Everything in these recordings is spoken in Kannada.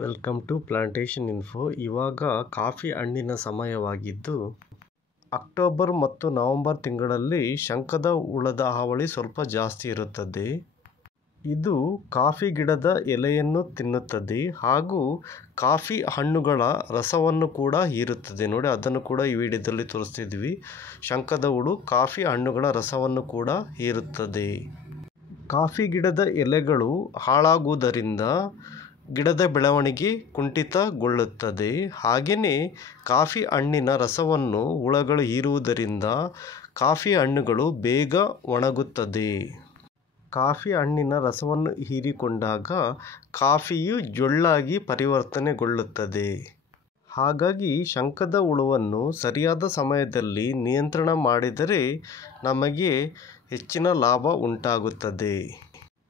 Welcome to plantation info. ಇವಾಗ ಕಾಫಿ ಹಣ್ಣಿನ ಸಮಯವಾಗಿದ್ದು ಅಕ್ಟೋಬರ್ ಮತ್ತು ನವೆಂಬರ್ ತಿಂಗಳಲ್ಲಿ ಶಂಖದ ಹುಳದ ಹಾವಳಿ ಸ್ವಲ್ಪ ಜಾಸ್ತಿ ಇರುತ್ತದೆ. ಇದು ಕಾಫಿ ಗಿಡದ ಎಲೆಯನ್ನು ತಿನ್ನುತ್ತದೆ ಹಾಗೂ ಕಾಫಿ ಹಣ್ಣುಗಳ ರಸವನ್ನು ಕೂಡ ಹೀರುತ್ತದೆ. ನೋಡಿ, ಅದನ್ನು ಕೂಡ ಈ ವಿಡಿಯೋದಲ್ಲಿ ತೋರಿಸ್ತಿದ್ವಿ. ಶಂಖದ ಹುಳು ಕಾಫಿ ಹಣ್ಣುಗಳ ರಸವನ್ನು ಕೂಡ ಹೀರುತ್ತದೆ. ಕಾಫಿ ಗಿಡದ ಎಲೆಗಳು ಹಾಳಾಗುವುದರಿಂದ ಗಿಡದ ಬೆಳವಣಿಗೆ ಕುಂಠಿತಗೊಳ್ಳುತ್ತದೆ. ಹಾಗೆಯೇ ಕಾಫಿ ಹಣ್ಣಿನ ರಸವನ್ನು ಹುಳಗಳು ಹೀರುವುದರಿಂದ ಕಾಫಿ ಹಣ್ಣುಗಳು ಬೇಗ ಒಣಗುತ್ತದೆ. ಕಾಫಿ ಹಣ್ಣಿನ ರಸವನ್ನು ಹೀರಿಕೊಂಡಾಗ ಕಾಫಿಯು ಜೊಳ್ಳಾಗಿ ಪರಿವರ್ತನೆಗೊಳ್ಳುತ್ತದೆ. ಹಾಗಾಗಿ ಶಂಖದ ಹುಳುವನ್ನು ಸರಿಯಾದ ಸಮಯದಲ್ಲಿ ನಿಯಂತ್ರಣ ಮಾಡಿದರೆ ನಮಗೆ ಹೆಚ್ಚಿನ ಲಾಭ ಉಂಟಾಗುತ್ತದೆ.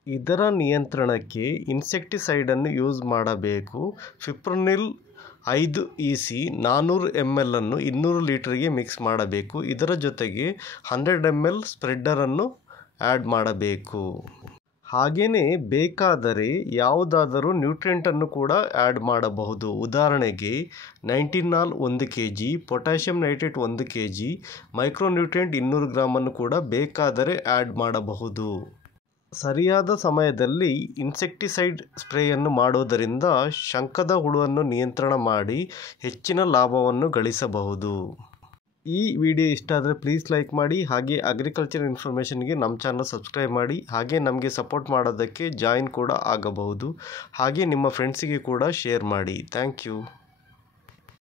ಇದರ ನಿಯಂತ್ರಣಕ್ಕೆ ಇನ್ಸೆಕ್ಟಿಸೈಡನ್ನು ಯೂಸ್ ಮಾಡಬೇಕು. ಫಿಪ್ರೊನಿಲ್ 5 EC 400 ml ಅನ್ನು 200 ಲೀಟರ್ಗೆ ಮಿಕ್ಸ್ ಮಾಡಬೇಕು. ಇದರ ಜೊತೆಗೆ 100 ml ಸ್ಪ್ರೆಡ್ಡರನ್ನು ಆ್ಯಡ್ ಮಾಡಬೇಕು. ಹಾಗೆಯೇ ಬೇಕಾದರೆ ಯಾವುದಾದರೂ ನ್ಯೂಟ್ರಿಯೆಂಟನ್ನು ಕೂಡ ಆ್ಯಡ್ ಮಾಡಬಹುದು. ಉದಾಹರಣೆಗೆ ನೈಂಟಿನಾಲ್ 1 kg, potassium nitrate 1 kg, micronutrient 200 ಗ್ರಾಮನ್ನು ಕೂಡ ಬೇಕಾದರೆ ಆ್ಯಡ್ ಮಾಡಬಹುದು. ಸರಿಯಾದ ಸಮಯದಲ್ಲಿ ಇನ್ಸೆಕ್ಟಿಸೈಡ್ ಸ್ಪ್ರೇಯನ್ನು ಮಾಡುವುದರಿಂದ ಶಂಖದ ಹುಳುವನ್ನು ನಿಯಂತ್ರಣ ಮಾಡಿ ಹೆಚ್ಚಿನ ಲಾಭವನ್ನು ಗಳಿಸಬಹುದು. ಈ ವಿಡಿಯೋ ಇಷ್ಟ ಆದರೆ ಪ್ಲೀಸ್ ಲೈಕ್ ಮಾಡಿ. ಹಾಗೆ ಅಗ್ರಿಕಲ್ಚರ್ ಇನ್ಫಾರ್ಮೇಷನ್ಗೆ ನಮ್ಮ ಚಾನಲ್ ಸಬ್ಸ್ಕ್ರೈಬ್ ಮಾಡಿ. ಹಾಗೆ ನಮಗೆ ಸಪೋರ್ಟ್ ಮಾಡೋದಕ್ಕೆ ಜಾಯಿನ್ ಕೂಡ ಆಗಬಹುದು. ಹಾಗೆ ನಿಮ್ಮ ಫ್ರೆಂಡ್ಸಿಗೆ ಕೂಡ ಶೇರ್ ಮಾಡಿ. Thank you.